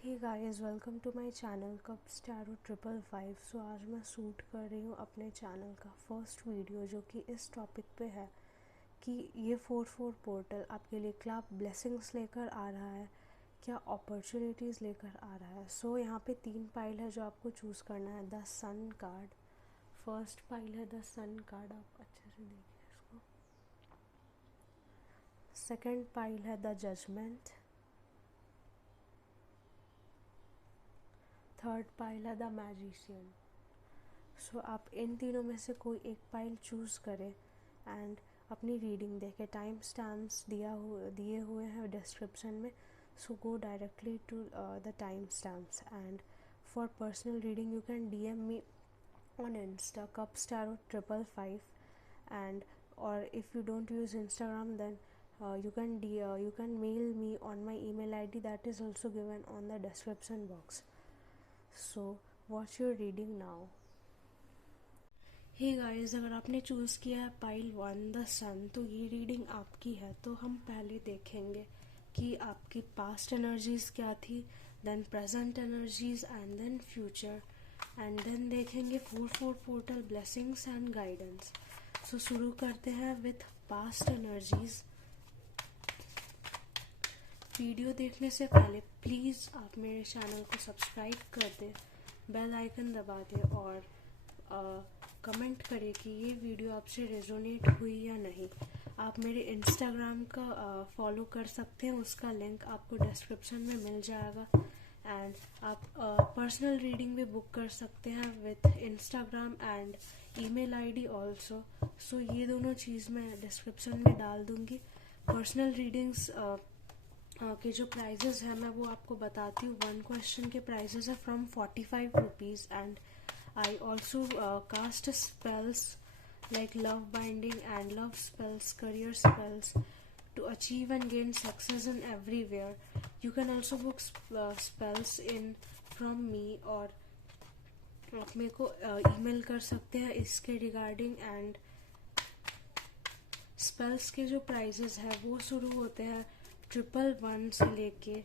Hey guys, welcome to my channel cups tarot 555। So आज मैं shoot कर रही हूँ अपने चैनल का फर्स्ट वीडियो, जो कि इस टॉपिक पे है कि ये 4-4 पोर्टल आपके लिए क्या ब्लेसिंग्स लेकर आ रहा है, क्या अपॉर्चुनिटीज़ लेकर आ रहा है। सो यहाँ पे 3 पाइल है जो आपको चूज़ करना है। The sun card, first pile है द सन कार्ड, आप अच्छे से देखिए इसको। सेकेंड पाइल है द जजमेंट, थर्ड पाइल है द मैजिशियन। सो आप इन तीनों में से कोई एक पाइल चूज़ करें एंड अपनी रीडिंग देखें। टाइम स्टैम्प्स दिए हुए हैं डिस्क्रिप्शन में, so go directly to the time stamps. And for personal reading you can DM me on Insta Cups Tarot 555, and or if you don't use Instagram, then you can mail me on my email ID that is also given on the description box. So watch your reading now. Hey guys, अगर आपने choose किया है pile 1 the सन, तो ये reading आपकी है। तो हम पहले देखेंगे कि आपकी पास्ट एनर्जीज़ क्या थी, then present energies and then future, and then देखेंगे 4-4 portal blessings and guidance. So शुरू करते हैं विथ पास्ट एनर्जीज़। वीडियो देखने से पहले प्लीज़ आप मेरे चैनल को सब्सक्राइब कर दें, बेल आइकन दबा दें और कमेंट करें कि ये वीडियो आपसे रेजोनेट हुई या नहीं। आप मेरे इंस्टाग्राम का फॉलो कर सकते हैं, उसका लिंक आपको डिस्क्रिप्शन में मिल जाएगा। एंड आप पर्सनल रीडिंग भी बुक कर सकते हैं with Instagram and email ID also. So ये दोनों चीज़ मैं डिस्क्रिप्शन में डाल दूँगी। पर्सनल रीडिंग्स के जो प्राइजेस है मैं वो आपको बताती हूँ। 1 क्वेश्चन के प्राइजेस है from 45 rupees, and I also cast spells like love binding and love spells, career spells to achieve and gain success in everywhere. You can also book spells in from me, और आप मेरे को email कर सकते हैं इसके regarding. And spells के जो प्राइजेस है वो शुरू होते हैं 111 से लेके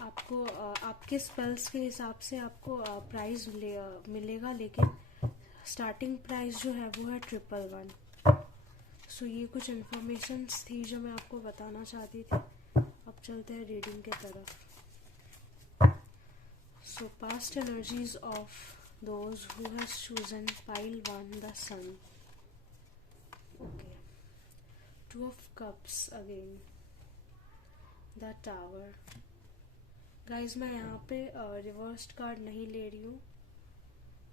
आपको आपके स्पेल्स के हिसाब से आपको प्राइस मिलेगा, लेकिन स्टार्टिंग प्राइस जो है वो है 111। सो ये कुछ इन्फॉर्मेशंस थी जो मैं आपको बताना चाहती थी। अब चलते हैं रीडिंग के तरफ। So past energies of those who has chosen pile 1 the sun. Okay, 2 of cups again, the tower. Guys मैं यहाँ पे रिवर्स्ड कार्ड नहीं ले रही हूँ।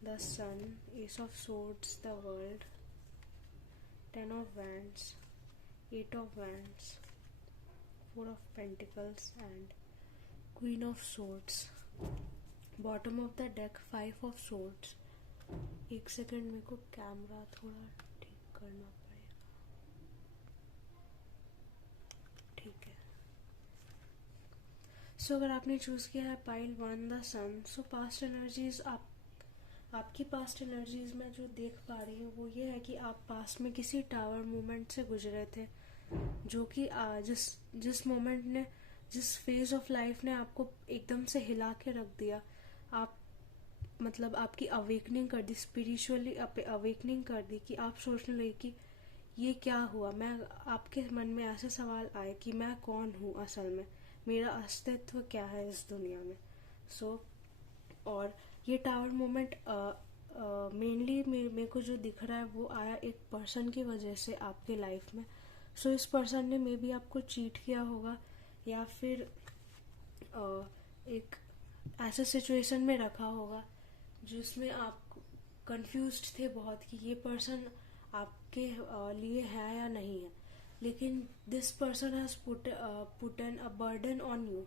The sun, ace of swords, the world, 10 of wands, 8 of wands, 4 of pentacles and queen of swords. Bottom of the deck 5 of swords. एक second, मेरे को कैमरा थोड़ा ठीक करना पड़ेगा। ठीक है। सो अगर आपने चूज़ किया है pile 1 the sun, so past energies आपकी पास्ट एनर्जीज में जो देख पा रही हूँ वो ये है कि आप पास्ट में किसी टावर मोमेंट से गुजरे थे, जो कि जिस मोमेंट ने, जिस फेज ऑफ लाइफ ने आपको एकदम से हिला के रख दिया। आप मतलब आपकी अवेकनिंग कर दी, स्पिरिचुअली अवेकनिंग कर दी कि आप सोचने लगे कि ये क्या हुआ। आपके मन में ऐसे सवाल आए कि मैं कौन हूँ असल में, मेरा अस्तित्व क्या है इस दुनिया में। और ये टावर मोमेंट मेनली मेरे को जो दिख रहा है वो आया एक पर्सन की वजह से आपके लाइफ में। इस पर्सन ने मे बी आपको चीट किया होगा, या फिर एक ऐसे सिचुएशन में रखा होगा जिसमें आप कंफ्यूज्ड थे बहुत कि ये पर्सन आपके लिए है या नहीं है। लेकिन this person has put an a burden on you,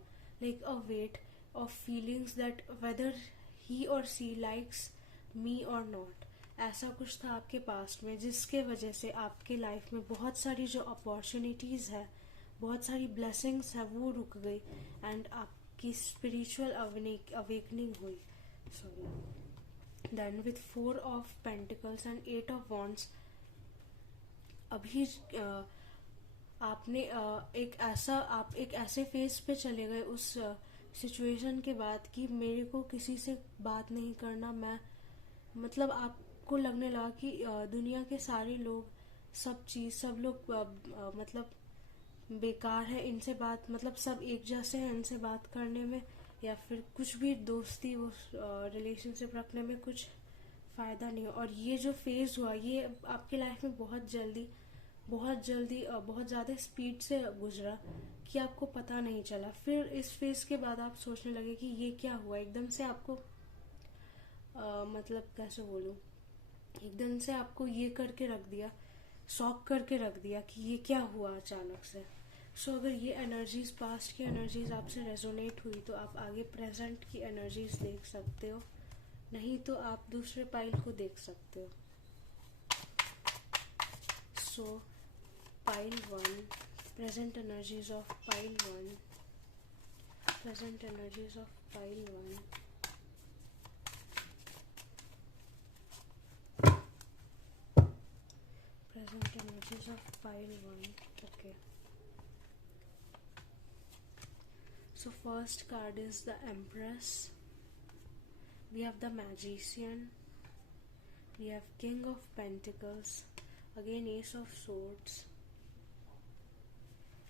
like a weight of feelings that whether he or she likes me और नॉट। ऐसा कुछ था आपके पास्ट में जिसके वजह से आपके लाइफ में बहुत सारी जो अपॉर्चुनिटीज़ है, बहुत सारी ब्लेसिंग्स है, वो रुक गई एंड आपकी स्पिरिचुअल अवेकनिंग हुई। Then with 4 of pentacles and 8 of wands, अभी आपने आप एक ऐसे फेज पे चले गए उस सिचुएशन के बाद कि मेरे को किसी से बात नहीं करना, मैं मतलब आपको लगने लगा कि दुनिया के सारे लोग, सब चीज़, सब लोग मतलब बेकार है, इनसे बात मतलब सब एक जैसे हैं, इनसे बात करने में या फिर कुछ भी दोस्ती उस रिलेशनशिप रखने में कुछ फ़ायदा नहीं हो। और ये जो फेज़ हुआ ये आपके लाइफ में बहुत ज़्यादा स्पीड से गुजरा कि आपको पता नहीं चला। फिर इस फेज़ के बाद आप सोचने लगे कि ये क्या हुआ, एकदम से आपको मतलब कैसे बोलूँ, एकदम से आपको ये करके रख दिया, शॉक करके रख दिया कि ये क्या हुआ अचानक से। सो अगर ये एनर्जीज, पास्ट की एनर्जीज आपसे रेजोनेट हुई तो आप आगे प्रेजेंट की एनर्जीज देख सकते हो, नहीं तो आप दूसरे पाइल को देख सकते हो। सो pile 1, present energies of pile 1, present energies of pile 1, present energies of pile 1. Okay, so first card is the Empress, we have the Magician, we have King of Pentacles, again Ace of Swords,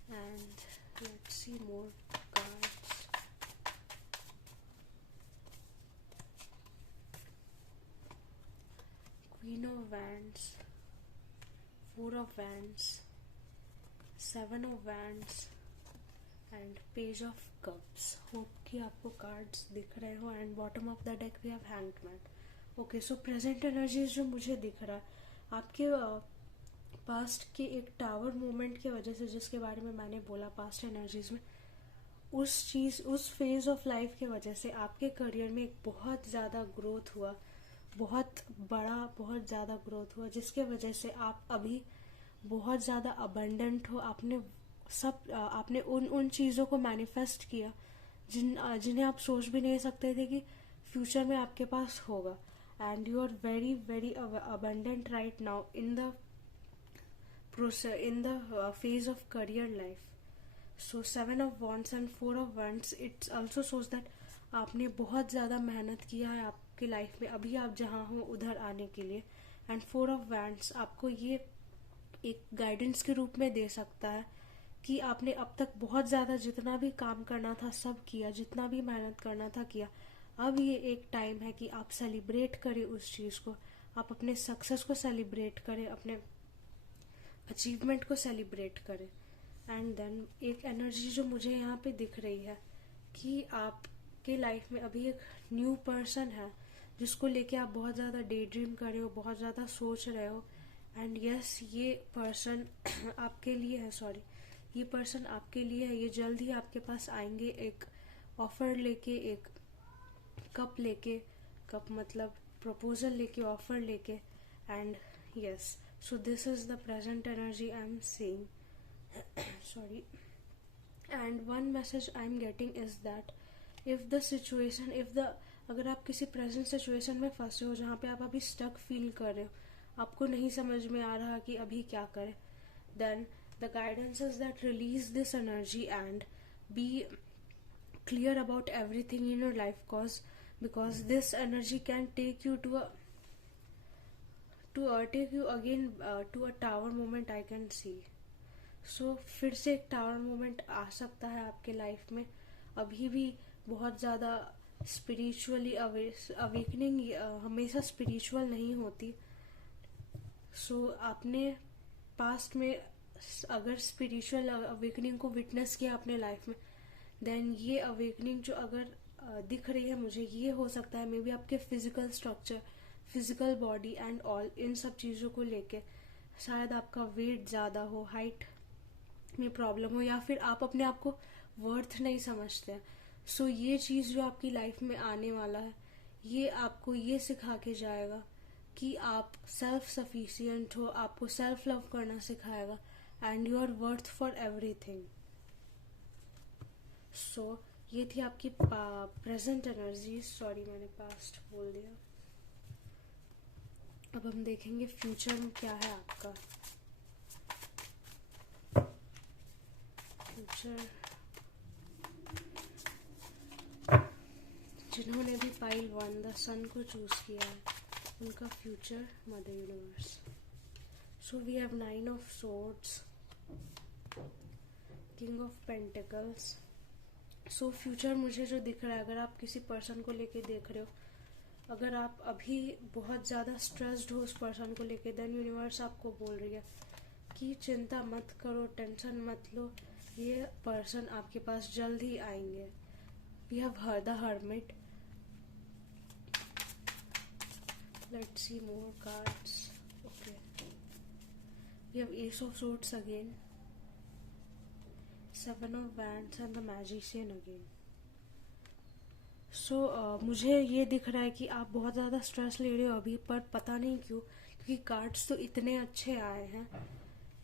and let's see more cards. Queen of Wands, Four of Wands, Seven of Wands and page of cups. Hope कि आपको cards दिख रहे हो। And bottom of the deck we have hanged man. Okay, so present energies जो मुझे दिख रहा है आपके पास्ट के एक टावर मोमेंट की वजह से, जिसके बारे में मैंने बोला पास्ट एनर्जीज में, उस फेज ऑफ लाइफ की वजह से आपके करियर में एक बहुत ज़्यादा ग्रोथ हुआ, बहुत ज़्यादा ग्रोथ हुआ, जिसके वजह से आप अभी बहुत ज़्यादा अबंडेंट हो। आपने उन चीज़ों को मैनिफेस्ट किया जिन्हें आप सोच भी नहीं सकते थे कि फ्यूचर में आपके पास होगा। And you are very very abundant right now in the phase of career life. So 7 of Wands and 4 of Wands, it also shows that आपने बहुत ज़्यादा मेहनत किया है आपकी लाइफ में अभी आप जहाँ हो उधर आने के लिए। एंड 4 of Wands आपको ये एक गाइडेंस के रूप में दे सकता है कि आपने अब तक बहुत ज़्यादा जितना भी काम करना था सब किया, जितना भी मेहनत करना था किया। अब ये एक टाइम है कि आप सेलिब्रेट करें उस चीज़ को, आप अपने सक्सेस को सेलिब्रेट करें, अपने अचीवमेंट को सेलिब्रेट करें। एंड देन एक एनर्जी जो मुझे यहाँ पे दिख रही है कि आपके लाइफ में अभी एक न्यू पर्सन है जिसको लेके आप बहुत ज़्यादा डे ड्रीम कर रहे हो, बहुत ज़्यादा सोच रहे हो। एंड यस, ये पर्सन आपके लिए है, ये पर्सन आपके लिए है। ये जल्द ही आपके पास आएंगे एक ऑफर लेके, एक कप मतलब प्रपोजल लेके, ऑफर लेके। And yes, so this is the present energy I'm seeing. Sorry. And one message I'm getting is that अगर आप किसी प्रेजेंट सिचुएशन में फंसे हो जहाँ पे आप अभी स्टक फील कर रहे हो, आपको नहीं समझ में आ रहा कि अभी क्या करें, then the guidance is that release this energy and be clear about everything in your life, because this energy can take you to a tower moment I can see. So फिर से एक टावर मोमेंट आ सकता है आपके life में। अभी भी बहुत ज़्यादा स्पिरिचुअली अवेकनिंग हमेशा स्पिरिचुअल नहीं होती। सो आपने पास्ट में अगर स्पिरिचुअल अवेकनिंग को विटनेस किया अपने लाइफ में, देन ये अवेकनिंग जो अगर दिख रही है मुझे, ये हो सकता है मे बी आपके physical structure, physical body and all, इन सब चीज़ों को लेके शायद आपका वेट ज़्यादा हो, हाइट में प्रॉब्लम हो, या फिर आप अपने आप को वर्थ नहीं समझते हैं। सो ये चीज़ जो आपकी लाइफ में आने वाला है, ये आपको ये सिखा के जाएगा कि आप सेल्फ सफिशिएंट हो, आपको सेल्फ लव करना सिखाएगा and you are worth for everything. So ये थी आपकी प्रेजेंट एनर्जी। सॉरी, मैंने पास्ट बोल दिया। अब हम देखेंगे फ्यूचर में क्या है आपका। फ्यूचर जिन्होंने भी पाइल 1 द सन को चूज किया है, उनका future mother universe. So we have 9 of swords, king of pentacles. So future मुझे जो दिख रहा है, अगर आप किसी पर्सन को लेके देख रहे हो, अगर आप अभी बहुत ज़्यादा स्ट्रेस्ड हो उस पर्सन को लेके, देन यूनिवर्स आपको बोल रही है कि चिंता मत करो, टेंशन मत लो, ये पर्सन आपके पास जल्द ही आएंगे। We have her the hermit. Let's see more cards. Okay, we have ace of swords again, 7 of wands and the magician again. So मुझे ये दिख रहा है कि आप बहुत ज़्यादा स्ट्रेस ले रहे हो अभी, पर पता नहीं क्यों, क्योंकि कार्ड्स तो इतने अच्छे आए हैं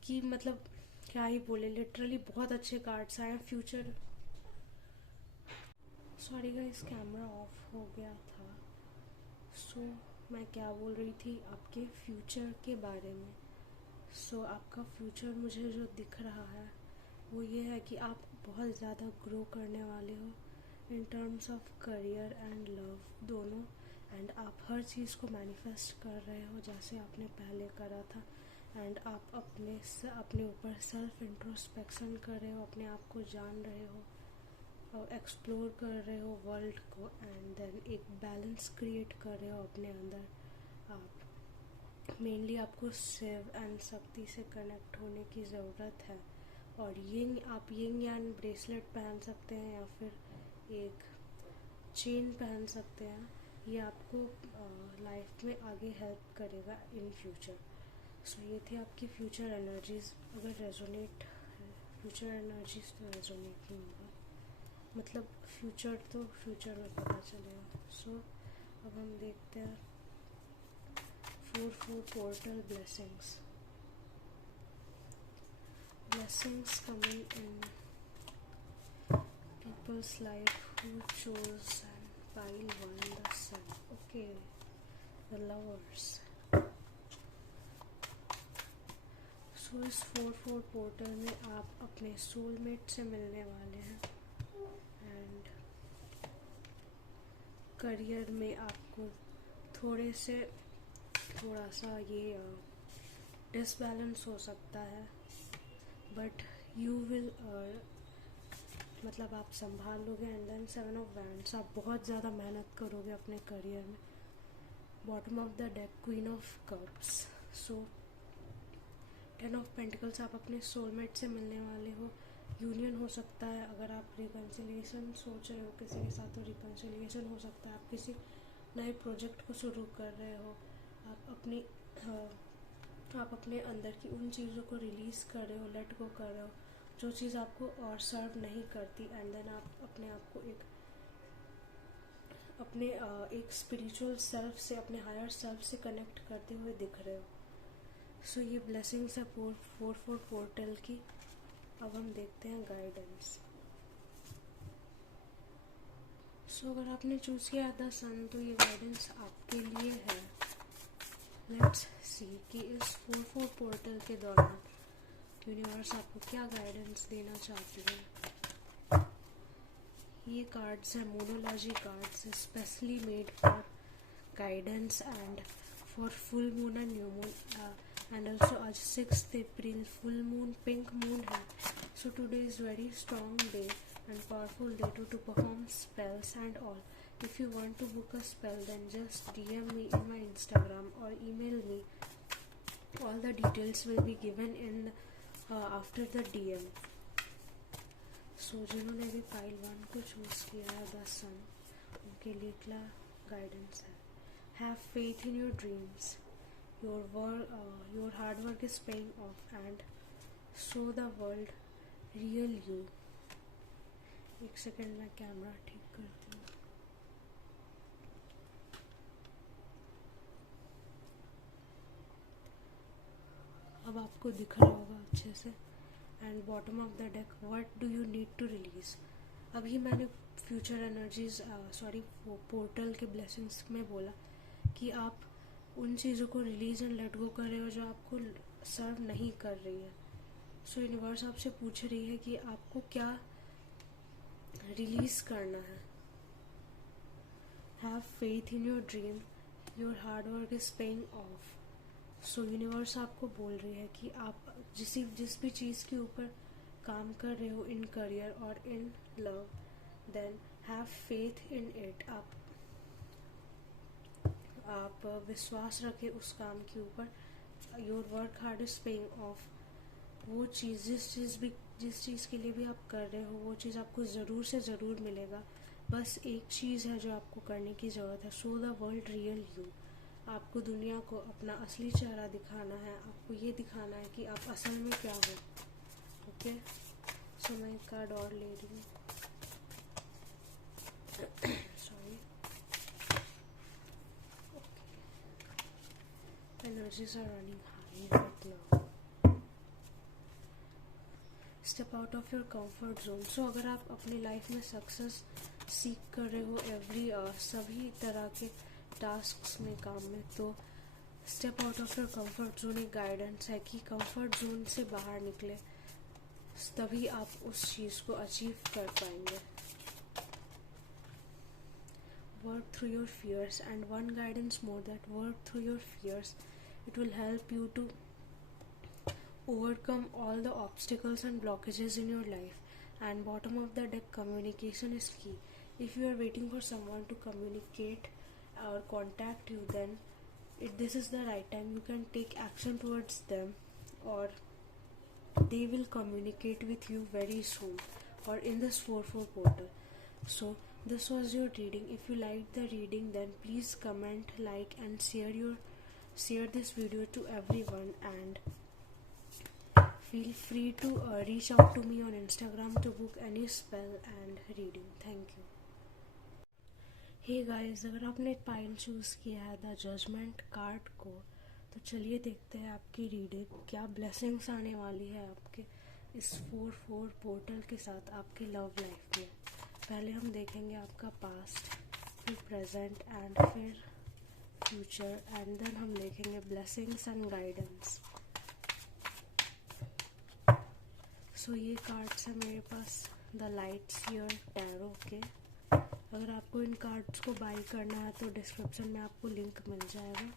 कि मतलब क्या ही बोले, लिटरली बहुत अच्छे कार्ड्स आए हैं। Future, sorry guys, camera off हो गया था। सो मैं क्या बोल रही थी, आपके फ्यूचर के बारे में। सो आपका फ्यूचर मुझे जो दिख रहा है वो ये है कि आप बहुत ज़्यादा ग्रो करने वाले हो in terms of career and love दोनों, एंड आप हर चीज़ को मैनिफेस्ट कर रहे हो जैसे आपने पहले करा था, एंड आप अपने ऊपर सेल्फ इंट्रोस्पेक्शन कर रहे हो, अपने आप को जान रहे हो और एक्सप्लोर कर रहे हो वर्ल्ड को, एंड देन एक बैलेंस क्रिएट कर रहे हो अपने अंदर। आप मेनली आपको शिव एंड शक्ति से कनेक्ट होने की ज़रूरत है, और आप यिंग यांग ब्रेसलेट पहन सकते हैं या फिर एक चेन पहन सकते हैं। ये आपको लाइफ में आगे हेल्प करेगा इन फ्यूचर। सो ये थी आपकी फ्यूचर एनर्जीज। अगर रेजोनेट फ्यूचर एनर्जीज तो रेजोनेट नहीं होगा, मतलब फ्यूचर तो फ्यूचर में पता चलेगा। सो अब हम देखते हैं 4 portal blessings. Blessings coming in people's life who chose and pile 1 the sun. Okay, the lovers. So इस 4 पोर्टल में आप अपने सोलमेट से मिलने वाले हैं, एंड करियर में आपको थोड़ा सा ये डिसबैलेंस हो सकता है, बट यू विल मतलब आप संभाल लोगे। एंड देन 7 ऑफ वैंड्स, आप बहुत ज़्यादा मेहनत करोगे अपने करियर में। Bottom of the deck, queen of cups. So 10 of pentacles, आप अपने सोलमेट से मिलने वाले हो। यूनियन हो सकता है, अगर आप रिकन्सिलिएशन सोच रहे हो किसी के साथ तो रिकन्सिलिएशन हो सकता है। आप किसी नए प्रोजेक्ट को शुरू कर रहे हो, आप अपने अंदर की उन चीज़ों को रिलीज़ कर रहे हो, लेट गो कर रहे हो जो चीज़ आपको और सर्व नहीं करती, एंड देन आप अपने आप को एक स्पिरिचुअल सेल्फ से, अपने हायर सेल्फ से कनेक्ट करते हुए दिख रहे हो। सो ये ब्लेसिंग्स है 4 पोर्टल की। अब हम देखते हैं गाइडेंस। सो अगर आपने चूज़ किया द सन, तो ये गाइडेंस आपके लिए है। लेट्स सी कि इस 4 पोर्टल के दौरान यूनिवर्स आपको क्या गाइडेंस देना चाहती है। ये कार्ड्स हैं moonology cards, specially made for guidance and for full moon and new moon, and also आज 6 April full moon, pink moon है। So today is very strong day and powerful day to perform spells and all. If you want to book a spell, then just DM me in my Instagram or email me. All the details will be given in after the DM. So जिन्होंने भी pile 1 को choose किया है the सन, उनके लिए क्या guidance है। Have faith in your dreams. Your hard work is paying off and show the world real you. एक सेकंड में कैमरा ठीक करती हूँ। अब आपको दिख रहा होगा अच्छे से। And bottom of the deck, what do you need to release. अभी मैंने फ्यूचर एनर्जीज पोर्टल के ब्लेसिंग्स में बोला कि आप उन चीज़ों को रिलीज एंड लेट गो कर रहे हो जो आपको सर्व नहीं कर रही है। सो यूनिवर्स आपसे पूछ रही है कि आपको क्या रिलीज करना है। Have faith in your dream, your hard work is paying of. So universe आपको बोल रही है कि आप जिस भी चीज़ के ऊपर काम कर रहे हो, इन करियर और in love, then have faith in it. आप विश्वास रखें उस काम के ऊपर। Your work hard is paying off. वो चीज़ जिस चीज़ के लिए भी आप कर रहे हो, वो चीज़ आपको ज़रूर से ज़रूर मिलेगा। बस एक चीज़ है जो आपको करने की ज़रूरत है, show the world real you. आपको दुनिया को अपना असली चेहरा दिखाना है, आपको ये दिखाना है कि आप असल में क्या हो। ओके, सो मैं एक कार्ड और ले रही हूँ। Sorry, energies are running high right now. Step out of your comfort zone. So अगर आप अपनी लाइफ में सक्सेस सीख कर रहे हो सभी तरह के टास्क्स में, काम में, तो step out of your comfort zone एक गाइडेंस है कि कंफर्ट जोन से बाहर निकले, तभी आप उस चीज़ को अचीव कर पाएंगे। Work through your fears, and one guidance more, that work through your fears, it will help you to overcome all the obstacles and blockages in your life. And bottom of the deck, communication is key. If you are waiting for someone to communicate or contact you, then this is the right time. You can take action towards them, or they will communicate with you very soon, or in this 4/4 portal. So this was your reading. If you liked the reading, then please comment, like, and share this video to everyone, and feel free to reach out to me on Instagram to book any spell and reading. Thank you. Hey guys, अगर आपने pile choose किया है the judgement card को, तो चलिए देखते हैं आपकी रीडिंग क्या ब्लेसिंग्स आने वाली है आपके इस 4/4 पोर्टल के साथ आपके लव लाइफ में। पहले हम देखेंगे आपका पास्ट, फिर प्रेजेंट, एंड फिर फ्यूचर, एंड देन हम देखेंगे ब्लेसिंग्स एंड गाइडेंस। सो ये कार्ड्स है मेरे पास, द लाइट सीयर टैरो के। अगर आपको इन कार्ड्स को बाई करना है तो डिस्क्रिप्शन में आपको लिंक मिल जाएगा।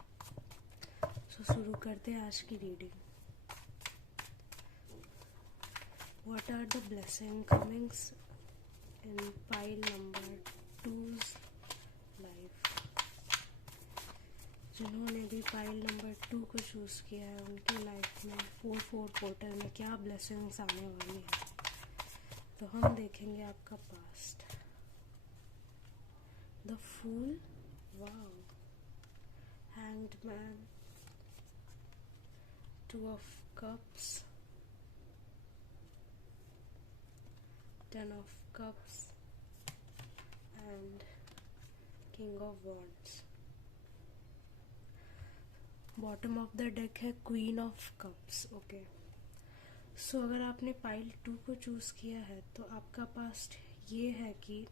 सो शुरू करते हैं आज की reading. What are the blessing comings in pile number 2's life. जिन्होंने भी पाइल नंबर 2 को चूज़ किया है, उनके लाइफ में 4/4 पोर्टल में क्या ब्लेसिंग्स आने वाली है। तो हम देखेंगे आपका past. The fool, wow, hanged man, 2 of cups, 10 of cups, and king of wands. Bottom of the deck है queen of cups. Okay, so अगर आपने पाइल 2 को चूज़ किया है तो आपका पास्ट ये है कि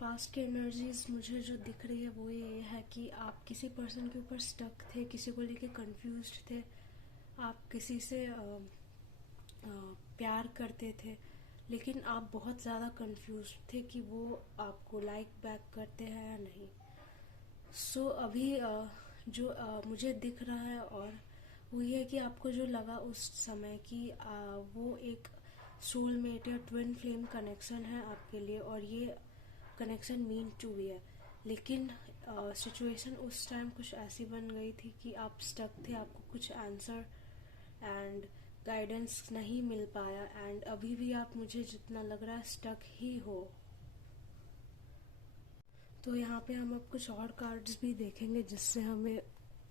पास्ट की एनर्जीज मुझे जो दिख रही है वो ये है कि आप किसी पर्सन के ऊपर स्टक थे, किसी को लेके कंफ्यूज्ड थे, आप किसी से प्यार करते थे, लेकिन आप बहुत ज़्यादा कंफ्यूज थे कि वो आपको लाइक बैक करते हैं या नहीं। सो अभी जो मुझे दिख रहा है और वो ये है कि आपको जो लगा उस समय कि वो एक सोलमेट या ट्विन फ्लेम कनेक्शन है आपके लिए, और ये कनेक्शन मीन टू भी है, लेकिन सिचुएशन उस टाइम कुछ ऐसी बन गई थी कि आप स्टक थे, आपको कुछ आंसर एंड गाइडेंस नहीं मिल पाया, एंड अभी भी आप, मुझे जितना लग रहा है, स्टक ही हो। तो यहाँ पे हम अब कुछ और कार्ड्स भी देखेंगे जिससे हमें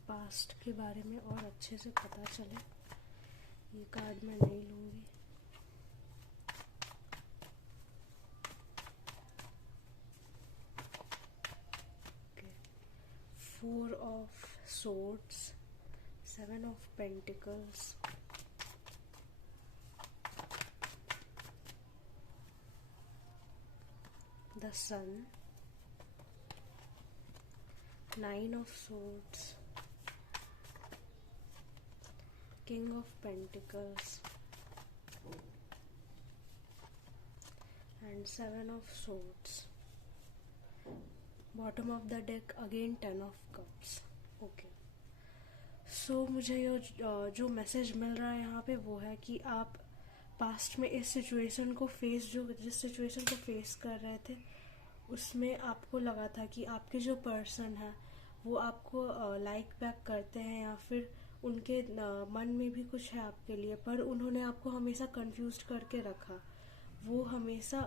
पास्ट के बारे में और अच्छे से पता चले। ये कार्ड मैं नहीं लूँगी। Four of Swords, 7 of Pentacles, the Sun, 9 of Swords, King of Pentacles, and 7 of swords. Bottom of the deck again 10 of cups. Okay. सो मुझे ये जो मैसेज मिल रहा है यहाँ पे वो है कि आप पास्ट में इस सिचुएशन को जिस सिचुएशन को फेस कर रहे थे उसमें आपको लगा था कि आपके जो पर्सन है वो आपको लाइक बैक करते हैं या फिर उनके मन में भी कुछ है आपके लिए, पर उन्होंने आपको हमेशा कंफ्यूज करके रखा। वो हमेशा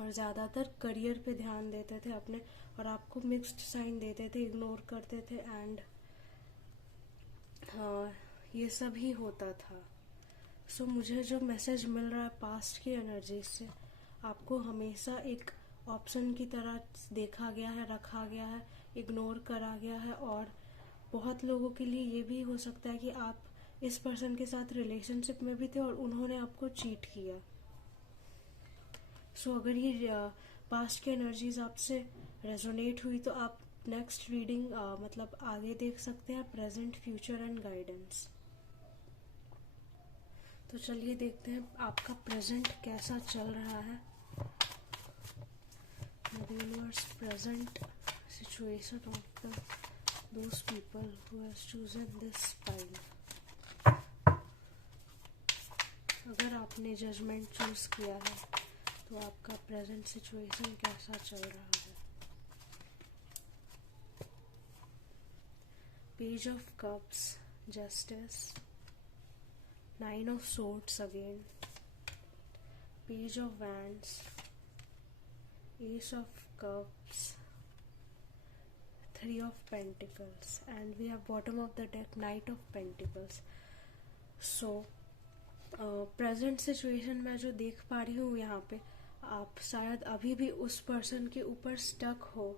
और ज़्यादातर करियर पे ध्यान देते थे अपने, और आपको मिक्स्ड साइन देते थे, इग्नोर करते थे, एंड हाँ ये सब ही होता था। सो मुझे जो मैसेज मिल रहा है पास्ट की एनर्जी से, आपको हमेशा एक ऑप्शन की तरह देखा गया है, रखा गया है, इग्नोर करा गया है, और बहुत लोगों के लिए ये भी हो सकता है कि आप इस पर्सन के साथ रिलेशनशिप में भी थे और उन्होंने आपको चीट किया। सो अगर ये पास्ट की एनर्जीज आपसे रेजोनेट हुई तो आप नेक्स्ट रीडिंग मतलब आगे देख सकते हैं, प्रेजेंट, फ्यूचर एंड गाइडेंस। तो चलिए देखते हैं आपका प्रेजेंट कैसा चल रहा है। Universe present situation of those people who has chosen this pile. अगर आपने जजमेंट चूज किया है तो आपका प्रेजेंट सिचुएशन कैसा चल रहा है। Page of cups, justice, 9 of swords again, page of wands, ace of cups, 3 of pentacles, and we have bottom of the deck knight of pentacles. So present situation में जो देख पा रही हूँ यहाँ पे, आप शायद अभी भी उस पर्सन के ऊपर स्टक हो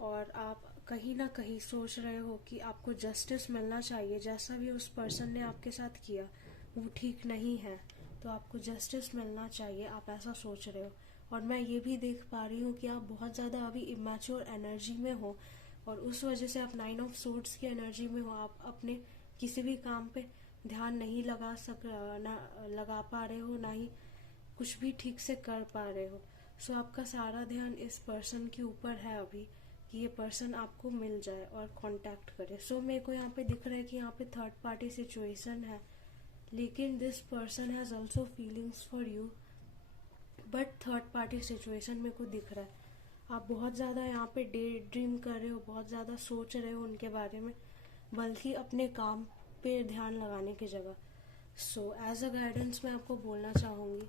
और आप कहीं ना कहीं सोच रहे हो कि आपको जस्टिस मिलना चाहिए। जैसा भी उस पर्सन ने आपके साथ किया वो ठीक नहीं है, तो आपको जस्टिस मिलना चाहिए, आप ऐसा सोच रहे हो। और मैं ये भी देख पा रही हूँ कि आप बहुत ज़्यादा अभी इमैच्योर एनर्जी में हो और उस वजह से आप 9 of swords की एनर्जी में हो। आप अपने किसी भी काम पे ध्यान नहीं लगा पा रहे हो, ना ही कुछ भी ठीक से कर पा रहे हो। सो आपका सारा ध्यान इस पर्सन के ऊपर है अभी कि ये पर्सन आपको मिल जाए और कांटेक्ट करे। सो मेरे को यहाँ पे दिख रहा है कि यहाँ पे थर्ड पार्टी सिचुएशन है, लेकिन this person has also feelings for you, but third party situation मेरे को दिख रहा है। आप बहुत ज़्यादा यहाँ पे डे ड्रीम कर रहे हो, बहुत ज़्यादा सोच रहे हो उनके बारे में, बल्कि अपने काम पे ध्यान लगाने की जगह। सो एज अ गाइडेंस मैं आपको बोलना चाहूँगी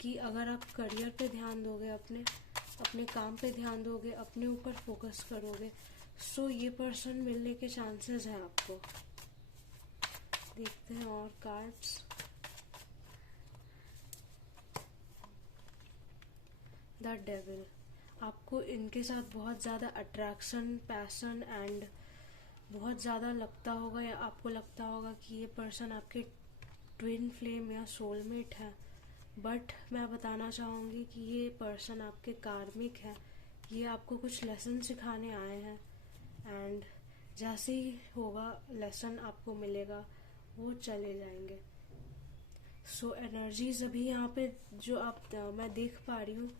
कि अगर आप करियर पे ध्यान दोगे, अपने काम पे ध्यान दोगे, अपने ऊपर फोकस करोगे, सो ये पर्सन मिलने के चांसेस हैं आपको। देखते हैं और कार्ड्स। द डेविल, आपको इनके साथ बहुत ज़्यादा अट्रैक्शन, पैशन एंड बहुत ज़्यादा लगता होगा, या आपको लगता होगा कि ये पर्सन आपके ट्विन फ्लेम या सोलमेट है। बट मैं बताना चाहूँगी कि ये पर्सन आपके कार्मिक है, ये आपको कुछ लेसन सिखाने आए हैं, एंड जैसे ही होगा लेसन आपको मिलेगा वो चले जाएंगे। सो एनर्जीज अभी यहाँ पे जो मैं देख पा रही हूँ,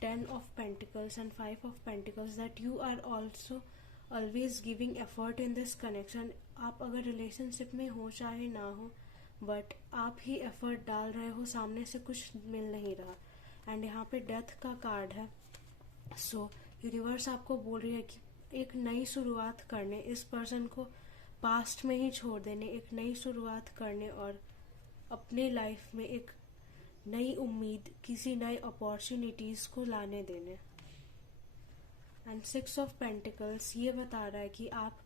10 of Pentacles and 5 of Pentacles, that you are also always giving effort in this connection। आप अगर रिलेशनशिप में हो चाहे ना हो, बट आप ही एफर्ट डाल रहे हो, सामने से कुछ मिल नहीं रहा। एंड यहाँ पे डेथ का कार्ड है। सो यूनिवर्स आपको बोल रही है कि एक नई शुरुआत करने, इस पर्सन को पास्ट में ही छोड़ देने, एक नई शुरुआत करने और अपने लाइफ में एक नई उम्मीद, किसी नई अपॉर्चुनिटीज को लाने देने। एंड 6 of Pentacles ये बता रहा है कि आप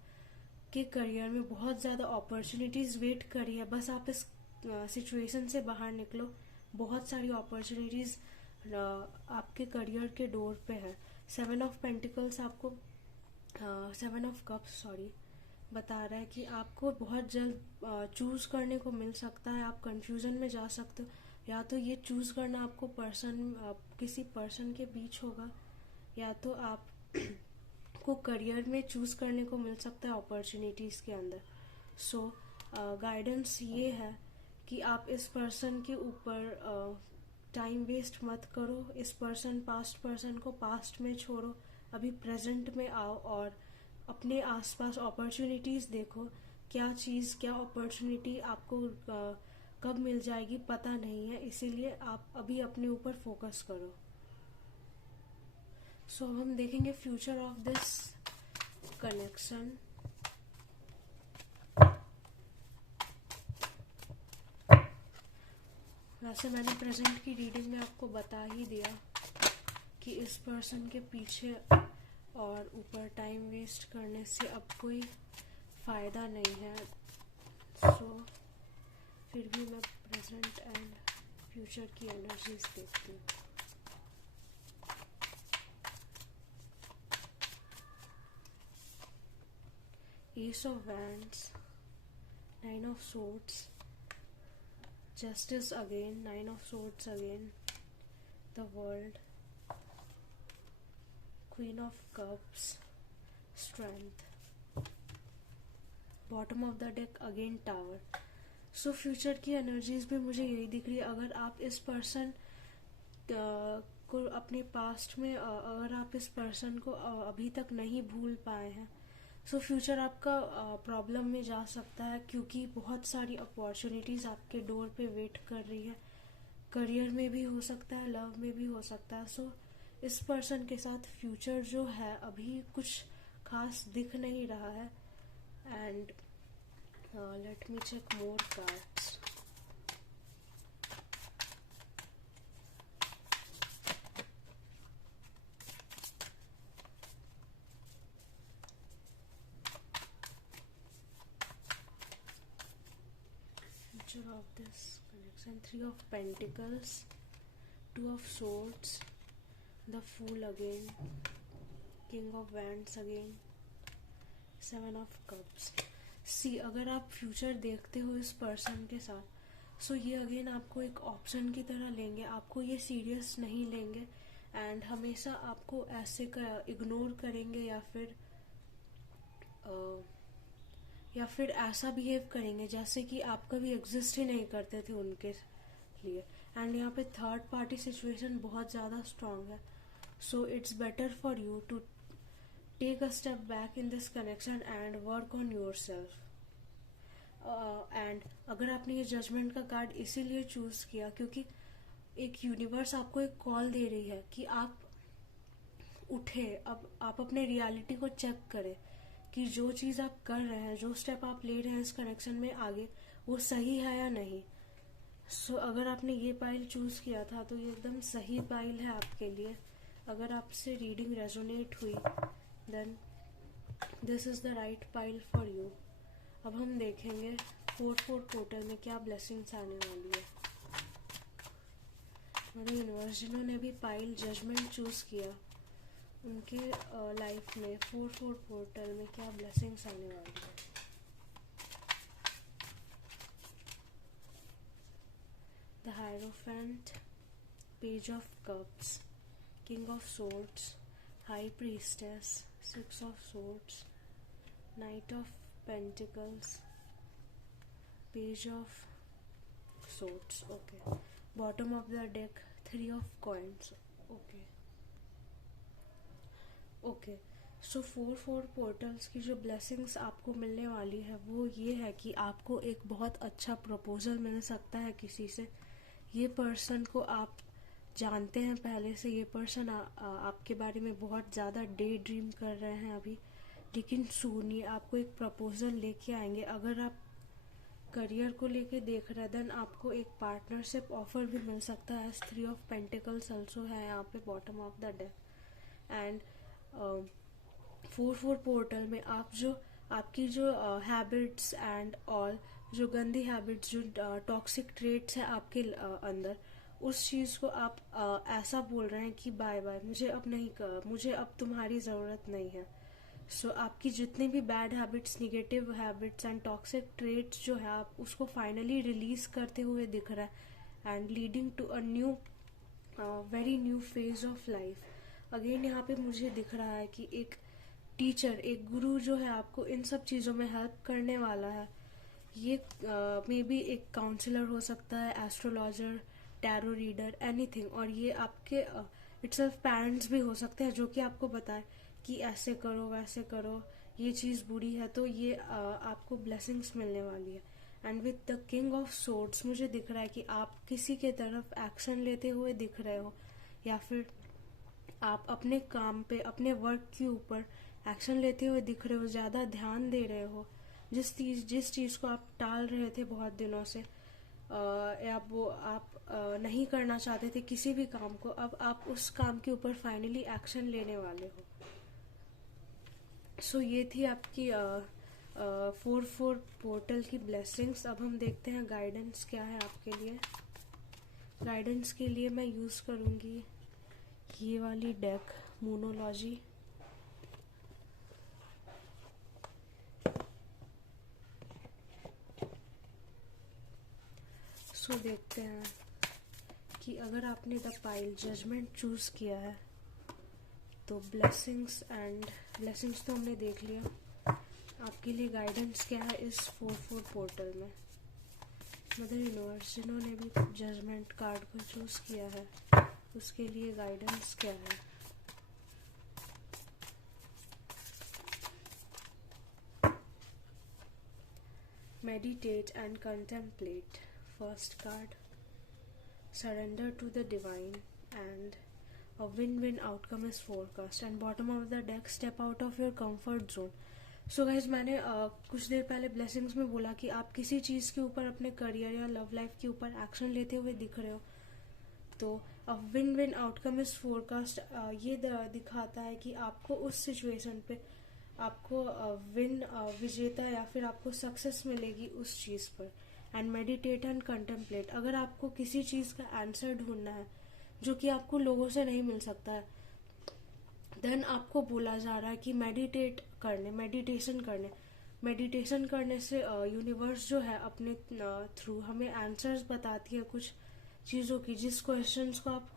के करियर में बहुत ज़्यादा अपॉर्चुनिटीज वेट कर रही है, बस आप इस सिचुएशन से बाहर निकलो। बहुत सारी अपॉर्चुनिटीज आपके करियर के डोर पे है। 7 of Pentacles आपको 7 of Cups बता रहा है कि आपको बहुत जल्द चूज करने को मिल सकता है। आप कंफ्यूजन में जा सकते हो, या तो ये चूज करना आपको किसी पर्सन के बीच होगा, या तो आप को करियर में चूज करने को मिल सकता है अपॉर्चुनिटीज के अंदर। सो गाइडेंस ये है कि आप इस पर्सन के ऊपर टाइम वेस्ट मत करो। इस पास्ट पर्सन को पास्ट में छोड़ो, अभी प्रेजेंट में आओ और अपने आसपास अपॉर्चुनिटीज़ देखो। क्या चीज़, क्या अपॉर्चुनिटी आपको कब मिल जाएगी पता नहीं है, इसीलिए आप अभी अपने ऊपर फोकस करो। सो अब हम देखेंगे फ्यूचर ऑफ दिस कनेक्शन। वैसे मैंने प्रेजेंट की रीडिंग में आपको बता ही दिया कि इस पर्सन के पीछे और ऊपर टाइम वेस्ट करने से अब कोई फ़ायदा नहीं है। सो फिर भी मैं प्रेजेंट एंड फ्यूचर की एनर्जीज देखती हूँ। S of wands, 9 of swords, Justice again, 9 of swords again, the world, Queen of cups, strength, bottom of the deck again tower. So future की एनर्जीज भी मुझे यही दिख रही है। अगर आप इस पर्सन को अपने पास्ट में, अगर आप इस पर्सन को अभी तक नहीं भूल पाए हैं, सो फ्यूचर आपका प्रॉब्लम में जा सकता है, क्योंकि बहुत सारी अपॉर्चुनिटीज़ आपके डोर पे वेट कर रही है। करियर में भी हो सकता है, लव में भी हो सकता है। सो इस पर्सन के साथ फ्यूचर जो है अभी कुछ खास दिख नहीं रहा है। And let me check more cards. Of this connection, 3 of pentacles, 2 of swords, the fool again, king of wands again, 7 of cups. सी अगर आप फ्यूचर देखते हो इस पर्सन के साथ, सो ये अगेन आपको एक ऑप्शन की तरह लेंगे, आपको ये सीरियस नहीं लेंगे एंड हमेशा आपको ऐसे इग्नोर करेंगे या फिर ऐसा बिहेव करेंगे जैसे कि आप कभी एग्जिस्ट ही नहीं करते थे उनके लिए। एंड यहाँ पे थर्ड पार्टी सिचुएशन बहुत ज़्यादा स्ट्रांग है। So it's better for you to take a step back in this connection and work on your self. एंड अगर आपने ये जजमेंट का कार्ड इसीलिए चूज किया क्योंकि एक यूनिवर्स आपको एक कॉल दे रही है कि आप उठे, अब आप अपने रियलिटी को चेक करें कि जो चीज़ आप कर रहे हैं, जो स्टेप आप ले रहे हैं इस कनेक्शन में आगे, वो सही है या नहीं। सो अगर आपने ये पाइल चूज किया था तो ये एकदम सही पाइल है आपके लिए। अगर आपसे रीडिंग रेजोनेट हुई then this is the right pile for you. अब हम देखेंगे 4-4 पोर्टल में क्या ब्लेसिंग्स आने वाली है। मेरे यूनिवर्स जिन्होंने भी पाइल जजमेंट चूज किया उनके लाइफ में 4-4 पोर्टल में क्या ब्लेसिंग्स आने वाली है। The hierophant, page of cups, king of swords, high priestess, 6 of swords, night of pentacles, page of swords. Okay, bottom of the deck 3 of coins. Okay, so 4-4 portals की जो blessings आपको मिलने वाली है वो ये है कि आपको एक बहुत अच्छा प्रपोजल मिल सकता है किसी से। ये पर्सन को आप जानते हैं पहले से, ये पर्सन आपके बारे में बहुत ज़्यादा डे ड्रीम कर रहे हैं अभी, लेकिन सून ये आपको एक प्रपोजल लेके आएंगे। अगर आप करियर को लेके देख रहे हैं देन आपको एक पार्टनरशिप ऑफर भी मिल सकता है। 3 ऑफ पेंटिकल्स ऑल्सो है यहाँ पे bottom of the deck. And 4-4 portal में आप जो आपकी जो हैबिट्स एंड ऑल, जो गंदी हैबिट्स, जो टॉक्सिक ट्रेट्स है आपके अंदर, उस चीज़ को आप ऐसा बोल रहे हैं कि बाय बाय, मुझे अब तुम्हारी ज़रूरत नहीं है। सो आपकी जितनी भी bad habits, negative habits and toxic traits जो है आप उसको फाइनली रिलीज करते हुए दिख रहा है and leading to a new very new phase of life. Again यहाँ पे मुझे दिख रहा है कि एक टीचर, एक गुरु जो है आपको इन सब चीज़ों में हेल्प करने वाला है। ये मे बी एक काउंसलर हो सकता है, एस्ट्रोलॉजर, टैरो रीडर, एनीथिंग। और ये आपके इटसेल्फ पेरेंट्स भी हो सकते हैं जो कि आपको बताए कि ऐसे करो वैसे करो, ये चीज़ बुरी है, तो ये आपको ब्लेसिंग्स मिलने वाली है। And with the king of swords मुझे दिख रहा है कि आप किसी के तरफ एक्शन लेते हुए दिख रहे हो, या फिर आप अपने काम पे, अपने वर्क के ऊपर एक्शन लेते हुए दिख रहे हो, ज़्यादा ध्यान दे रहे हो। जिस चीज़ को आप टाल रहे थे बहुत दिनों से, या वो आप नहीं करना चाहते थे किसी भी काम को, अब आप उस काम के ऊपर फाइनली एक्शन लेने वाले हो। सो ये थी आपकी 4-4 पोर्टल की ब्लेसिंग्स। अब हम देखते हैं गाइडेंस क्या है आपके लिए। गाइडेंस के लिए मैं यूज़ करूँगी ये वाली डेक, मूनोलॉजी। सो देखते हैं कि अगर आपने द पाइल जजमेंट चूज़ किया है तो ब्लेसिंग्स तो हमने देख लिया। आपके लिए गाइडेंस क्या है इस 4-4 पोर्टल में। मदर यूनिवर्स जिन्होंने भी जजमेंट कार्ड को चूज़ किया है उसके लिए गाइडेंस क्या है। Meditate and contemplate, first card. Surrender to the divine, and a win-win outcome is forecast. And bottom of the deck, step out of your comfort zone. So guys, मैंने कुछ देर पहले ब्लेसिंग्स में बोला कि आप किसी चीज़ के ऊपर, अपने करियर या लव लाइफ के ऊपर एक्शन लेते हुए दिख रहे हो, तो a win win outcome is forecast. ये दिखाता है कि आपको उस सिचुएशन पे आपको विजेता या फिर आपको सक्सेस मिलेगी उस चीज़ पर। एंड मेडिटेट एंड कंटेम्पलेट, अगर आपको किसी चीज़ का आंसर ढूंढना है जो कि आपको लोगों से नहीं मिल सकता है, देन आपको बोला जा रहा है कि मेडिटेशन करने से यूनिवर्स जो है अपने थ्रू हमें आंसर्स बताती है कुछ चीज़ों की, जिस क्वेश्चंस को आप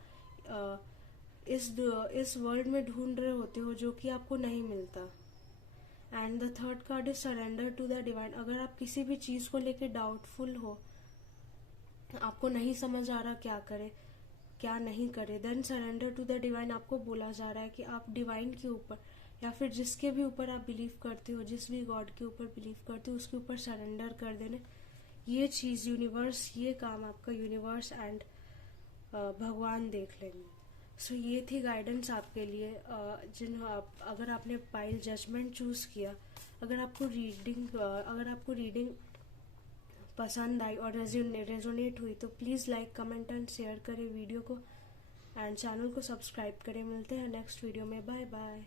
इस वर्ल्ड में ढूंढ रहे होते हो जो कि आपको नहीं मिलता। And the third card is surrender to the divine. अगर आप किसी भी चीज़ को लेके डाउटफुल हो, आपको नहीं समझ आ रहा क्या करे क्या नहीं करे, then surrender to the divine. आपको बोला जा रहा है कि आप डिवाइन के ऊपर या फिर जिसके भी ऊपर आप बिलीव करते हो, जिस भी गॉड के ऊपर बिलीव करते हो, उसके ऊपर सरेंडर कर देने। ये चीज़ यूनिवर्स, ये काम आपका यूनिवर्स एंड भगवान देख लेंगे। सो ये थी गाइडेंस आपके लिए। अगर आपने पाइल जजमेंट चूज़ किया, अगर आपको रीडिंग पसंद आई और रेजोनेट हुई तो please like, comment and share करें वीडियो को, एंड चैनल को सब्सक्राइब करें। मिलते हैं नेक्स्ट वीडियो में, बाय बाय।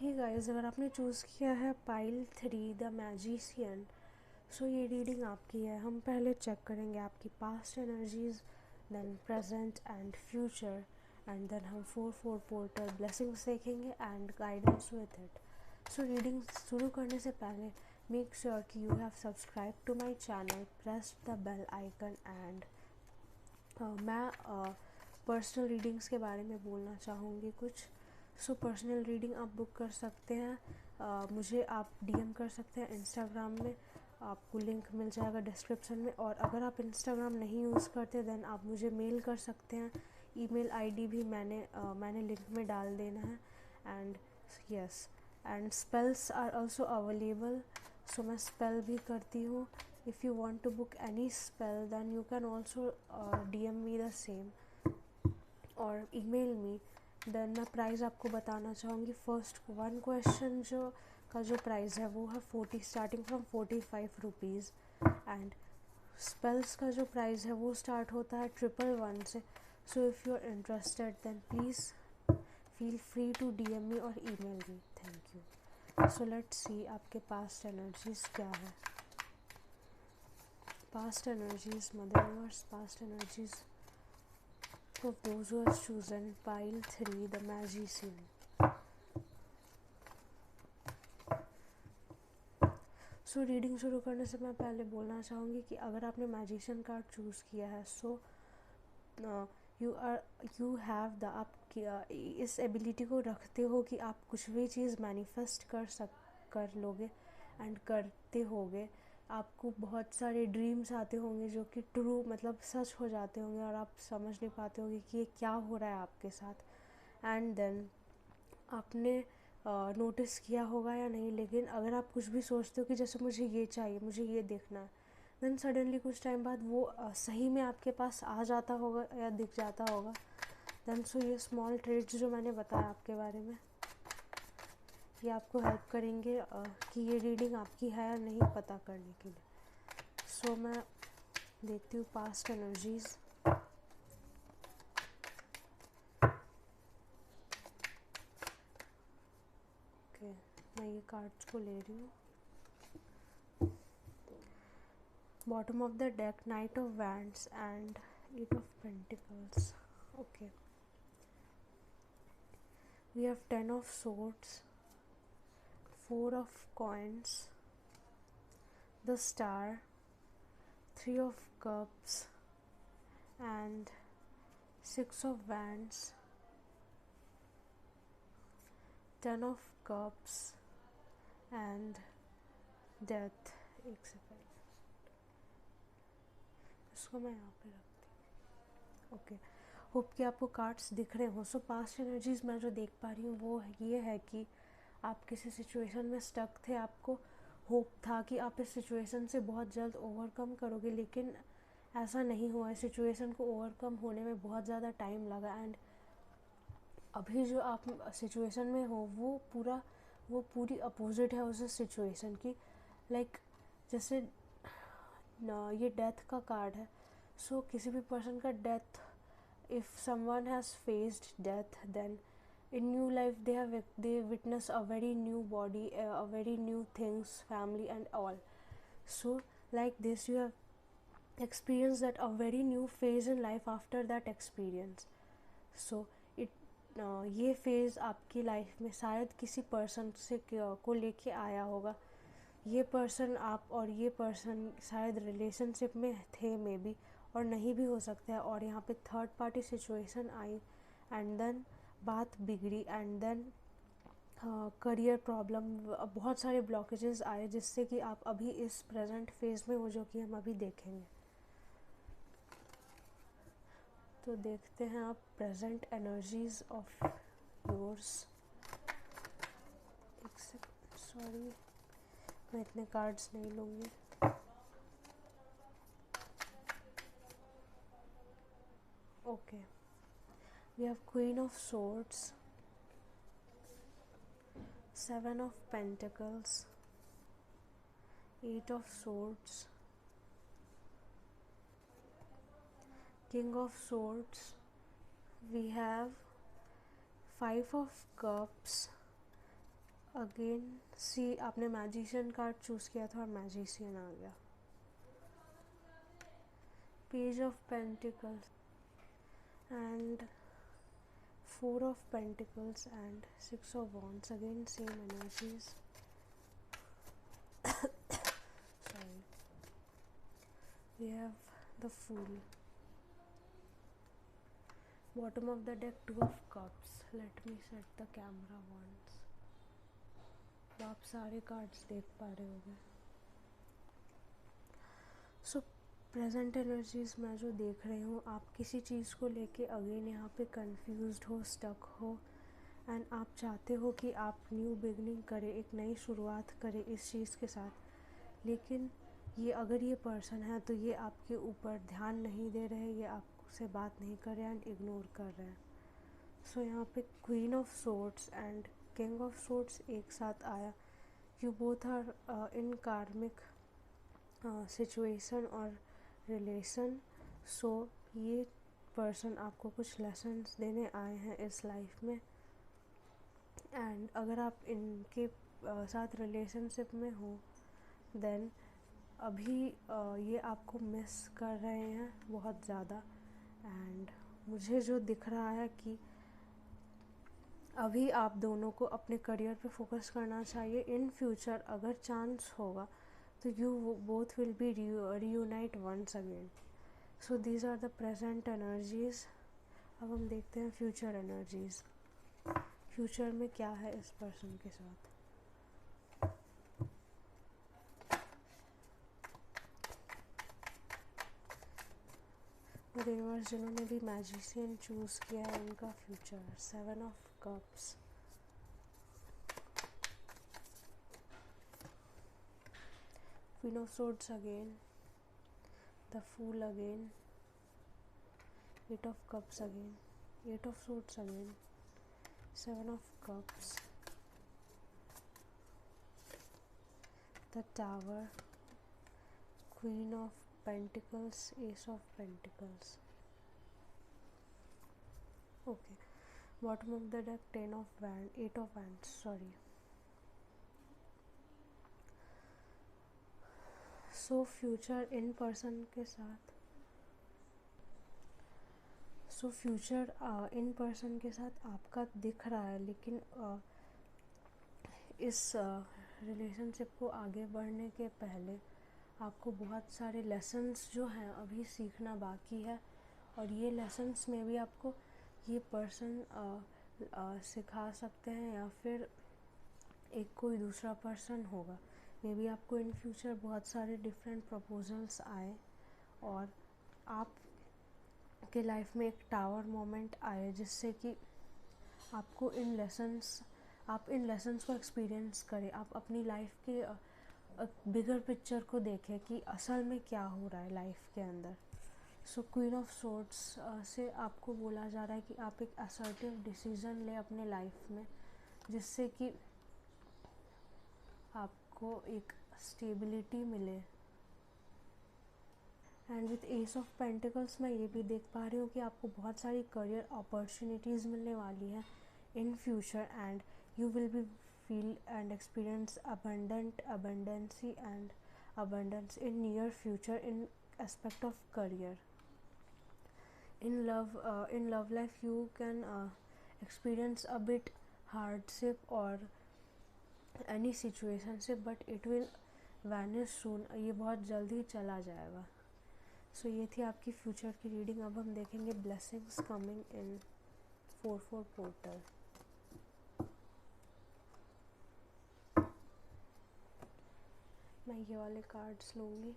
हे गाइस, अगर आपने चूज़ किया है पाइल 3 द मैजिशियन, सो ये रीडिंग आपकी है। हम पहले चेक करेंगे आपकी past energies, then present and future, and then हम 4-4 पोर्टल ब्लेसिंग्स देखेंगे and guidance with it. So reading शुरू करने से पहले मेक श्योर कि you have subscribe to my channel, press the bell icon. And मैं पर्सनल रीडिंग्स के बारे में बोलना चाहूँगी कुछ। सो पर्सनल रीडिंग आप बुक कर सकते हैं, मुझे आप डीएम कर सकते हैं इंस्टाग्राम में, आपको लिंक मिल जाएगा डिस्क्रिप्शन में। और अगर आप इंस्टाग्राम नहीं यूज़ करते देन आप मुझे मेल कर सकते हैं, ईमेल आईडी भी मैंने लिंक में डाल देना है। And yes, and spells are also available, so मैं स्पेल भी करती हूँ। If you want to book any spell then you can also DM me the same और ईमेल मी। देन मैं प्राइस आपको बताना चाहूँगी। फर्स्ट 1 क्वेश्चन का जो प्राइस है वो है starting from 45 rupees. And spells का जो प्राइस है वो स्टार्ट होता है 111 से। So if you are interested then please feel free to DM me और email me. Thank you. So let's see आपके पास्ट एनर्जीज क्या है। Past energies, mother universe, past energies of those who have chosen pile 3 the magician. So reading शुरू करने से मैं पहले बोलना चाहूँगी कि अगर आपने मैजिशियन कार्ड चूज़ किया है, सो यू हैव द, आप इस एबिलिटी को रखते हो कि आप कुछ भी चीज़ मैनिफेस्ट कर लोगे एंड करते होगे। आपको बहुत सारे ड्रीम्स आते होंगे जो कि ट्रू मतलब सच हो जाते होंगे और आप समझ नहीं पाते होंगे कि ये क्या हो रहा है आपके साथ। एंड देन आपने नोटिस किया होगा या नहीं, लेकिन अगर आप कुछ भी सोचते हो कि जैसे मुझे ये चाहिए, मुझे ये देखना है, देन सडनली कुछ टाइम बाद वो सही में आपके पास आ जाता होगा या दिख जाता होगा। देन सो ये स्मॉल ट्रेड्स जो मैंने बताया आपके बारे में, ये आपको हेल्प करेंगे कि ये रीडिंग आपकी है या नहीं पता करने के लिए। सो मैं देखती हूँ पास्ट एनर्जीज़। ओके, मैं ये कार्ड्स को ले रही हूँ। Bottom of the deck, Knight of Wands and Eight of Pentacles. Okay, we have Ten of Swords, Four of Coins, the Star, Three of Cups and Six of Wands, Ten of Cups and Death। एक second, इसको मैं यहाँ पे रखती हूँ। Okay, hope कि आपको cards दिख रहे हो। सो पास्ट एनर्जीज मैं जो देख पा रही हूँ वो ये है कि आप किसी सिचुएशन में स्टक थे, आपको होप था कि आप इस सिचुएशन से बहुत जल्द ओवरकम करोगे, लेकिन ऐसा नहीं हुआ। इस सिचुएशन को ओवरकम होने में बहुत ज़्यादा टाइम लगा। एंड अभी जो आप सिचुएशन में हो वो पूरी अपोजिट है उस सिचुएशन की। लाइक जैसे ये डेथ का कार्ड है। सो किसी भी पर्सन का death, if someone has faced death, then in new life they witness a very new body, a very new things, family and all. So like this you have experienced that a very new phase in life after that experience. So ये phase आपकी life में शायद किसी person से को लेके आया होगा। ये पर्सन आप और ये पर्सन शायद रिलेशनशिप में थे मे बी, और नहीं भी हो सकता है, और यहाँ पे थर्ड पार्टी सिचुएशन आई एंड देन बात बिगड़ी एंड देन करियर प्रॉब्लम, बहुत सारे ब्लॉकेजेस आए जिससे कि आप अभी इस प्रेजेंट फेज़ में हो, जो कि हम अभी देखेंगे। तो देखते हैं आप प्रेजेंट एनर्जीज ऑफ योर्स। एक सेकंड, सॉरी मैं इतने कार्ड्स नहीं लूँगी। Okay, we have Queen of Swords, Seven of Pentacles, Eight of Swords, King of Swords, we have Five of Cups। Again see आपने मैजिशियन कार्ड चूज़ किया था और magician आ गया। Page of pentacles and Four of Pentacles and Six of Wands, again same energies। Sorry, we have the Fool। Bottom of the deck, Two of Cups। Let me set the camera once, तो आप सारे cards देख पा रहे होंगे। सो present energies मैं जो देख रही हूँ, आप किसी चीज़ को लेके अगेन यहाँ पे कंफ्यूज्ड हो, स्टक हो, एंड आप चाहते हो कि आप न्यू बिगनिंग करें, एक नई शुरुआत करें इस चीज़ के साथ। लेकिन ये अगर ये पर्सन है तो ये आपके ऊपर ध्यान नहीं दे रहे, ये आपसे बात नहीं कर रहे एंड इग्नोर कर रहे हैं। सो यहाँ पे queen of swords and king of swords एक साथ आया। यू बोथ आर इन कार्मिक सिचुएशन और रिलेशन। सो ये पर्सन आपको कुछ लेसन्स देने आए हैं इस लाइफ में, एंड अगर आप इनके साथ रिलेशनशिप में हो देन अभी ये आपको मिस कर रहे हैं बहुत ज़्यादा। एंड मुझे जो दिख रहा है कि अभी आप दोनों को अपने करियर पे फोकस करना चाहिए। इन फ्यूचर अगर चांस होगा तो you both will be reunite once again। So these are the present energies. अब हम देखते हैं फ्यूचर एनर्जीज। फ्यूचर में क्या है इस पर्सन के साथ। यूनिवर्स जिन्होंने भी मैजिशियन चूज़ किया है उनका future, 7 of cups, queen of swords again, the fool again, 8 of cups again, 8 of swords again, 7 of cups, the tower, queen of pentacles, ace of pentacles. Okay, bottom of the deck 10 of wands, 8 of wands, sorry. So future in person के साथ, so future in person के साथ आपका दिख रहा है, लेकिन इस रिलेशनशिप को आगे बढ़ने के पहले आपको बहुत सारे लेसन्स जो हैं अभी सीखना बाकी है, और ये लेसन्स में भी आपको ये पर्सन सिखा सकते हैं या फिर एक कोई दूसरा पर्सन होगा. मे बी आपको इन फ्यूचर बहुत सारे डिफरेंट प्रपोजल्स आए और आप के लाइफ में एक टावर मोमेंट आए जिससे कि आपको आप इन लेसन्स को एक्सपीरियंस करें, आप अपनी लाइफ के बिगर पिक्चर को देखें कि असल में क्या हो रहा है लाइफ के अंदर. सो क्वीन ऑफ सोर्ड्स से आपको बोला जा रहा है कि आप एक असर्टिव डिसीज़न लें अपने लाइफ में, जिससे कि आपको एक स्टेबिलिटी मिले. And with S of pentacles मैं ये भी देख पा रही हूँ कि आपको बहुत सारी करियर अपॉर्चुनिटीज़ मिलने वाली हैं in future, and you will be feel and experience abundancy and abundance in near future in aspect of career. In love life you can experience a bit hardship or any situationship, but it will vanish soon. ये बहुत जल्दी चला जाएगा. सो ये थी आपकी future की reading. अब हम देखेंगे ब्लेसिंग्स कमिंग इन 4/4 पोर्टल. मैं ये वाले कार्ड्स लूँगी.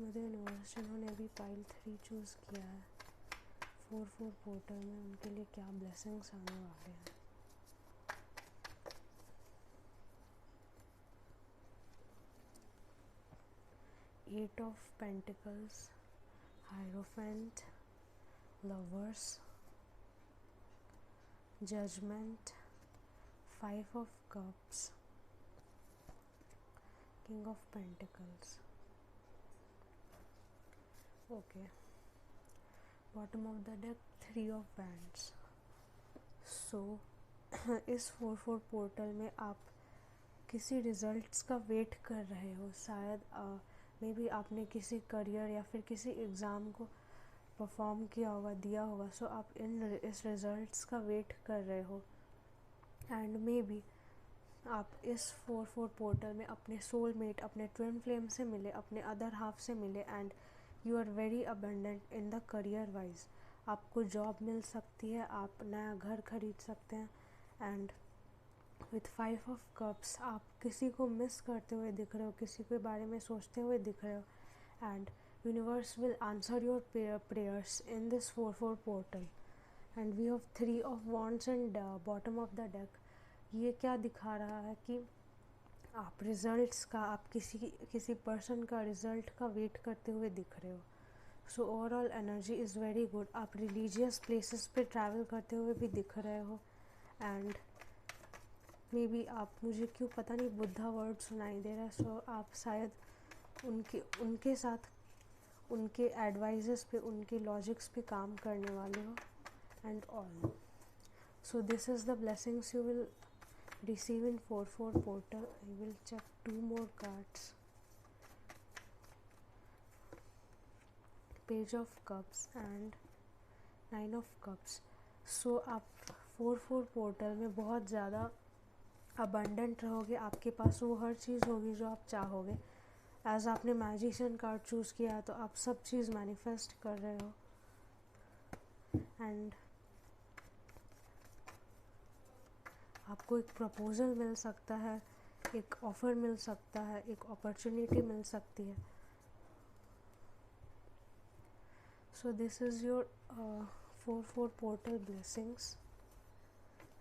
मुझे यूनिवर्स जिन्होंने अभी पाइल 3 चूज़ किया है 4/4 पोर्टल में, उनके लिए क्या ब्लेसिंग्स आने वाले हैं. Eight of Pentacles, Hierophant, Lovers, Judgment, 5 of Cups, King of Pentacles. Okay. Bottom of the deck 3 of Wands. So इस 4/4 पोर्टल में आप किसी रिजल्ट्स का वेट कर रहे हो. शायद मे बी आपने किसी करियर या फिर किसी एग्ज़ाम को परफॉर्म किया होगा, दिया होगा. सो आप इस रिज़ल्ट्स का वेट कर रहे हो. एंड मे बी आप इस 4/4 पोर्टल में अपने सोलमेट, अपने ट्विन फ्लेम से मिले, अपने अदर हाफ से मिले, and you are very abundant in the career wise. आपको जॉब मिल सकती है, आप नया घर खरीद सकते हैं. एंड विथ 5 ऑफ कप्स आप किसी को मिस करते हुए दिख रहे हो, किसी के बारे में सोचते हुए दिख रहे हो. And universe will answer your prayers in this 4/4 portal. And we have 3 of wands and bottom of the deck. ये क्या दिखा रहा है कि आप रिज़ल्ट्स का, आप किसी पर्सन का रिज़ल्ट का वेट करते हुए दिख रहे हो. So overall energy is very good. आप रिलीजियस प्लेसेस पे ट्रैवल करते हुए भी दिख रहे हो. एंड मे बी आप, मुझे क्यों पता नहीं, बुद्धा वर्ड सुनाई दे रहा है. सो आप शायद उनके साथ उनके एडवाइजेस पे, उनके लॉजिक्स पे काम करने वाले हो. And all. So this is the blessings you will receive in 4/4 portal. I will check 2 more cards. Page of Cups and 9 of Cups. So आप 4/4 पोर्टल में बहुत ज़्यादा अबंडेंट रहोगे. आपके पास वो हर चीज़ होगी जो आप चाहोगे. एज आपने मैजिशियन कार्ड चूज़ किया तो आप सब चीज़ मैनिफेस्ट कर रहे हो. एंड आपको एक प्रपोज़ल मिल सकता है, एक ऑफ़र मिल सकता है, एक अपॉर्चुनिटी मिल सकती है. So this is your 4 portal blessings.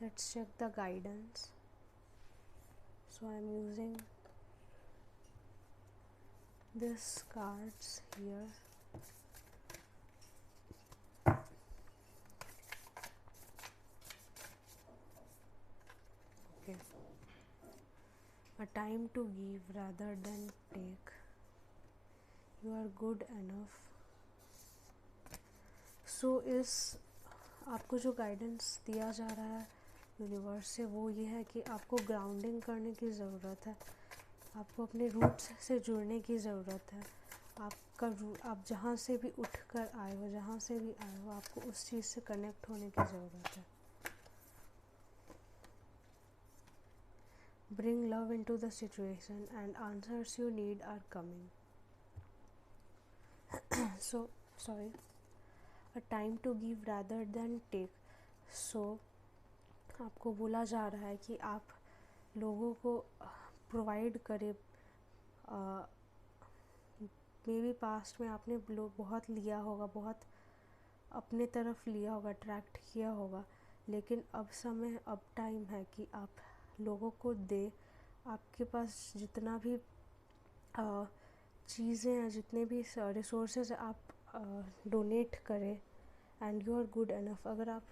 Let's check the guidance. So I'm using these cards here. Okay. A time to give rather than take. You are good enough. So इस आपको जो guidance दिया जा रहा है universe से वो ये है कि आपको ग्राउंडिंग करने की ज़रूरत है, आपको अपने रूट्स से जुड़ने की ज़रूरत है। आप जहाँ से भी उठ कर आए हो, जहाँ से भी आए हो, आपको उस चीज़ से कनेक्ट होने की ज़रूरत है। Bring love into the situation and answers you need are coming. So, sorry. A time to give rather than take. So, आपको बोला जा रहा है कि आप लोगों को प्रोवाइड करें। मे बी पास्ट में आपने बहुत लिया होगा, बहुत अपने तरफ लिया होगा, अट्रैक्ट किया होगा, लेकिन अब टाइम है कि आप लोगों को दे। आपके पास जितना भी चीज़ें हैं, जितने भी रिसोर्सेज आप डोनेट करें and you are good enough. अगर आप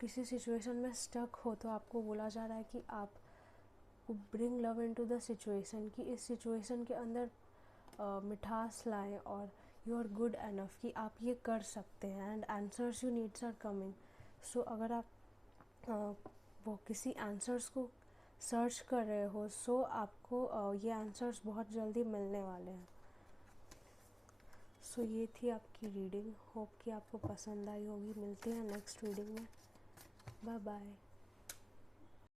किसी सिचुएशन में स्टक हो तो आपको बोला जा रहा है कि आप bring love into the situation, कि इस सिचुएशन के अंदर मिठास लाएं और यू आर गुड इनफ, कि आप ये कर सकते हैं and answers you needs are coming. So अगर आप वो किसी आंसर्स को सर्च कर रहे हो, सो आपको ये आंसर्स बहुत जल्दी मिलने वाले हैं। सो ये थी आपकी रीडिंग। होप कि आपको पसंद आई होगी। मिलते हैं नेक्स्ट रीडिंग में। Bye bye.